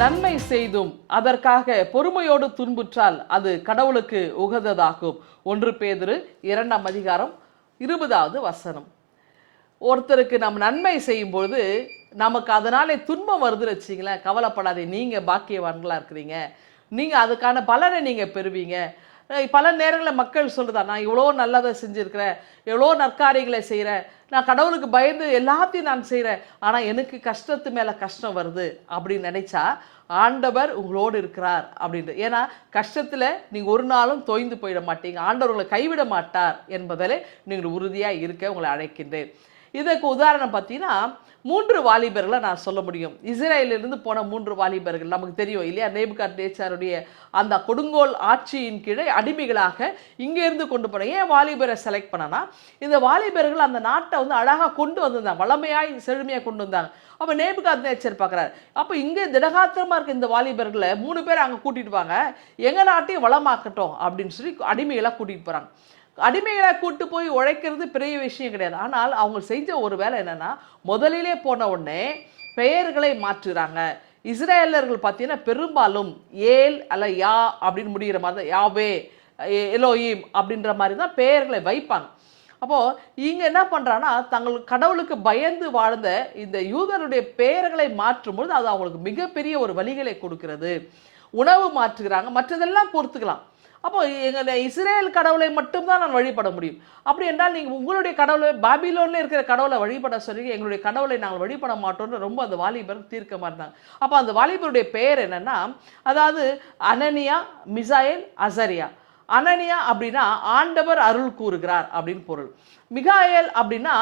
நன்மை செய்தும் அதற்காக பொறுமையோடு துன்புற்றால் அது கடவுளுக்கு உகந்ததாகும். 1 பேதுரு 2ஆம் அதிகாரம் 20வது வசனம். ஒருத்தருக்கு நம்ம நன்மை செய்யும்போது நமக்கு அதனாலே துன்பம் வருதுன்னு வச்சிங்களேன், கவலைப்படாதீங்க, நீங்கள் பாக்கியவான்களாக இருக்கிறீங்க, நீங்கள் அதுக்கான பலனை நீங்கள் பெறுவீங்க. பல நேரங்களில் மக்கள் சொல்லுதா, நான் இவ்வளோ நல்லதை செஞ்சுருக்கிறேன், எவ்வளோ நற்காரியங்களை செய்கிறேன், நான் கடவுளுக்கு பயந்து எல்லாத்தையும் நான் செய்கிறேன், ஆனால் எனக்கு கஷ்டத்து மேலே கஷ்டம் வருது அப்படின்னு நினைச்சா ஆண்டவர் உங்களோடு இருக்கிறார் அப்படின்ட்டு. ஏன்னா கஷ்டத்தில் நீங்கள் ஒரு நாளும் தோய்ந்து போயிட மாட்டீங்க, ஆண்டவர் உங்களை கைவிட மாட்டார் என்பதில் நீங்கள் உறுதியாக இருக்க உங்களை அழைக்கின்றேன். இதற்கு உதாரணம் பார்த்தீங்கன்னா 3 வாலிபர்களை நான் சொல்ல முடியும். இஸ்ரேலிலிருந்து போன 3 வாலிபர்கள் நமக்கு தெரியும் இல்லையா, நேபுகாத்நேச்சாருடைய அந்த கொடுங்கோல் ஆட்சியின் கீழே அடிமைகளாக இங்கேருந்து கொண்டு போன. ஏன் வாலிபரை செலக்ட் பண்ணனா, இந்த வாலிபர்கள் அந்த நாட்டை அழகாக கொண்டு வந்திருந்தாங்க, வளமையாய் செழுமையாக கொண்டு வந்தாங்க. அப்போ நேபுகாத்நேச்சர் பார்க்குறாரு, அப்போ இங்கே திடகாத்திரமாக இருக்க இந்த வாலிபர்களை 3 பேர் அங்கே கூட்டிகிட்டு வாங்க, எங்கள் நாட்டையும் வளமாக்கட்டும் அப்படின்னு சொல்லி அடிமைகளாக கூட்டிகிட்டு போகிறாங்க. அடிமைகளை கூட்டு போய் உழைக்கிறது பெரிய விஷயம் கிடையாது. ஆனால் அவங்க செஞ்ச ஒரு வேலை என்னன்னா, முதலிலே போன உடனே பெயர்களை மாற்றுறாங்க. இஸ்ரேலர்கள் பார்த்தீங்கன்னா பெரும்பாலும் ஏல் அல்ல யா அப்படின்னு முடிகிற மாதிரி தான், யாவே, எலோயிம் அப்படின்ற மாதிரி தான் பெயர்களை வைப்பாங்க. அப்போது இங்கே என்ன பண்ணுறாங்கன்னா, தங்கள் கடவுளுக்கு பயந்து வாழ்ந்த இந்த யூதருடைய பெயர்களை மாற்றும்போது அது அவங்களுக்கு மிகப்பெரிய ஒரு வழிகளை கொடுக்கிறது. உணவு மாற்றுகிறாங்க, மற்றதெல்லாம் பொறுத்துக்கலாம். அப்போ எங்கள் இஸ்ரேல் கடவுளை மட்டும்தான் நான் வழிபட முடியும். அப்படி என்றால் நீங்கள் உங்களுடைய கடவுளை, பாபிலோனில் இருக்கிற கடவுளை வழிபட சொல்லி எங்களுடைய கடவுளை நாங்கள் வழிபட மாட்டோம்னு ரொம்ப அந்த வாலிபர் தீர்க்கமாக இருந்தாங்க. அப்போ அந்த வாலிபருடைய பெயர் என்னென்னா, அதாவது அனனியா, மிசாயேல், அசரியா. அனனியா அப்படின்னா ஆண்டவர் அருள் கூறுகிறார் அப்படின்னு பொருள். மிகாயேல் அப்படின்னா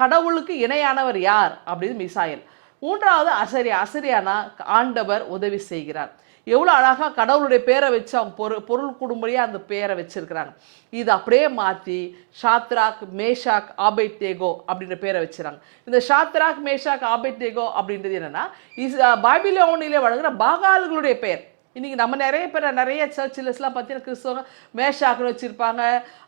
கடவுளுக்கு இணையானவர் யார் அப்படின்னு மிசாயேல். 3வது அசரியா. அசரியானா ஆண்டவர் உதவி செய்கிறார். எவ்வளோ அழகாக கடவுளுடைய பேரை வச்சு அவங்க பொருள் கொடும்படியாக அந்த பேரை வச்சிருக்கிறாங்க. இது அப்படியே மாற்றி ஷாத்ராக், மேஷாக், ஆபேத்நேகோ அப்படின்ற பேரை வச்சுறாங்க. இந்த ஷாத்ராக், மேஷாக், ஆபேத்நேகோ அப்படின்றது என்னென்னா பாபிலோனிலே வழங்குகிற பாகால்களுடைய பெயர். இன்றைக்கி நம்ம நிறைய பேர் நிறைய சர்ச்சிலஸ்லாம் பார்த்தீங்கன்னா கிறிஸ்தவங்க மேஷாக்குன்னு வச்சுருப்பாங்க,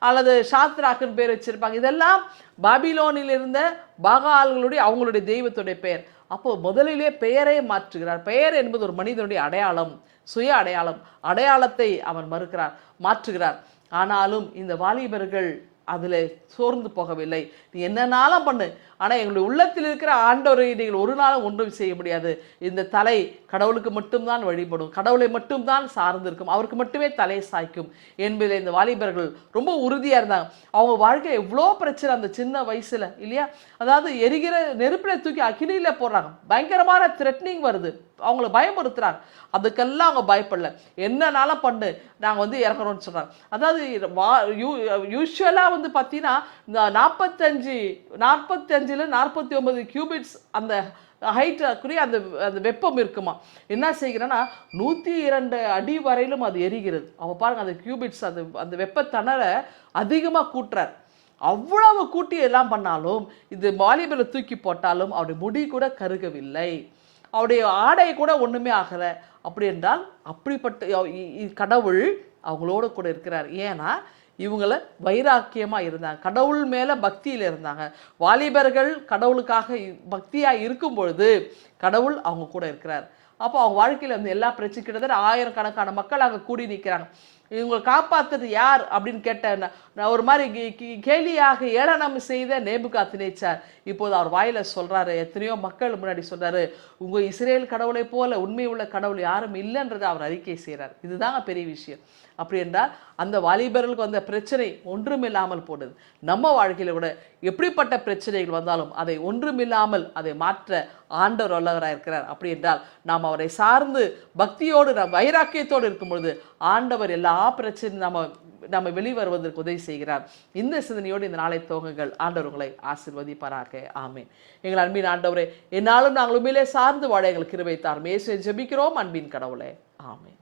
அல்லது ஷாத்ராக்குன்னு பேர் வச்சுருப்பாங்க. இதெல்லாம் பாபிலோனில் இருந்த பாகால்களுடைய அவங்களுடைய தெய்வத்துடைய பெயர். அப்போது முதலிலே பெயரை மாற்றுகிறார். பெயர் என்பது ஒரு மனிதனுடைய அடையாளம், சுய அடையாளம். அடையாளத்தை அவன் மாற்றுகிறார். ஆனாலும் இந்த வாலிபர்கள் அதில் சோர்ந்து போகவில்லை. நீ என்னன்னாலும் பண்ணு, ஆனால் எங்களுடைய உள்ளத்தில் இருக்கிற ஆண்டவரை நீங்கள் ஒரு நாளும் ஒன்றும் செய்ய முடியாது. இந்த தலை கடவுளுக்கு மட்டும்தான் வழிபடும், கடவுளை மட்டும்தான் சார்ந்திருக்கும், அவருக்கு மட்டுமே தலை சாய்க்கும் என்பதில் இந்த வாலிபர்கள் ரொம்ப உறுதியாக இருந்தாங்க. அவங்க வாழ்க்கை எவ்வளோ பிரச்சனை அந்த சின்ன வயசில் இல்லையா, அதாவது எரிகிற நெருப்பில் தூக்கி அக்கினியில் போடுறாங்க, பயங்கரமான த்ரெட்னிங் வருது, அவங்கள பயமுறுத்துறாங்க. அதுக்கெல்லாம் அவங்க பயப்படல, என்னன்னாலும் பண்ணு, நாங்கள் இறக்குறோம்னு சொல்கிறாங்க. அதாவது யூஸ்வலாக பார்த்தீங்கன்னா இந்த 45 49 கியூபிட்ஸ் அந்த ஹைட்டுக்குரிய அந்த அந்த வெப்பம் இருக்குமா. என்ன செய்கிறேன்னா 102 அடி வரையிலும் அது எரிகிறது. அவள் பாருங்கள், அந்த கியூபிட்ஸ் அந்த அந்த வெப்பத்தணலை அதிகமாக கூட்டுறார். அவ்வளவு கூட்டி எல்லாம் பண்ணாலும் இது வாலிபரை தூக்கி போட்டாலும் அவருடைய முடி கூட கருகவில்லை, அவருடைய ஆடை கூட ஒன்றுமே ஆகலை. அப்படி என்றால் அப்படிப்பட்ட கடவுள் அவங்களோட கூட இருக்கிறார். ஏன்னா இவங்கள வைராக்கியமாக இருந்தாங்க, கடவுள் மேலே பக்தியில் இருந்தாங்க. வாலிபர்கள் கடவுளுக்காக பக்தியாக இருக்கும் பொழுது கடவுள் அவங்க கூட இருக்கிறார். அப்போ அவங்க வாழ்க்கையில் எல்லா பிரச்சனை, கிட்டத்தட்ட 1000 கணக்கான மக்கள் அங்கே கூடி நிற்கிறாங்க. இவங்களை காப்பாற்றுறது யார் அப்படின்னு கேட்டேன். நான் ஒரு மாதிரி கேலியாக ஏளனம் செய்த நேபுகாத்நேச்சார் இப்போது அவர் வாயில் சொல்கிறாரு, எத்தனையோ மக்கள் முன்னாடி சொல்கிறாரு, உங்கள் இஸ்ரேல் கடவுளை போல உண்மை உள்ள கடவுள் யாரும் இல்லைன்றதை அவர் அறிக்கை செய்கிறார். இதுதாங்க பெரிய விஷயம். அப்படி என்றால் அந்த வாலிபர்களுக்கு வந்த பிரச்சனை ஒன்றுமில்லாமல் போனது. நம்ம வாழ்க்கையில் கூட எப்படிப்பட்ட பிரச்சனைகள் வந்தாலும் அதை ஒன்றுமில்லாமல் அதை மாற்ற ஆண்டவர் வல்லவராக இருக்கிறார். அப்படி என்றால் நாம் அவரை சார்ந்து பக்தியோடு வைராக்கியத்தோடு இருக்கும் பொழுது ஆண்டவர் எல்லா பிரச்சனையும் நம்ம வெளிவருவதற்கு உதவி செய்கிறார். இந்த சிந்தனையோடு இந்த நாளை துவங்குங்கள். ஆண்டவர் உங்களை ஆசீர்வதிப்பாராக. ஆமேன். எங்கள் அன்பின் ஆண்டவரே, என்னாலும் நாங்கள் உண்மையிலே சார்ந்து வாழ எங்களுக்கு கிருபை தாரும். இயேசுவை ஜெபிக்கிறோம் அன்பின் கடவுளே. ஆமேன்.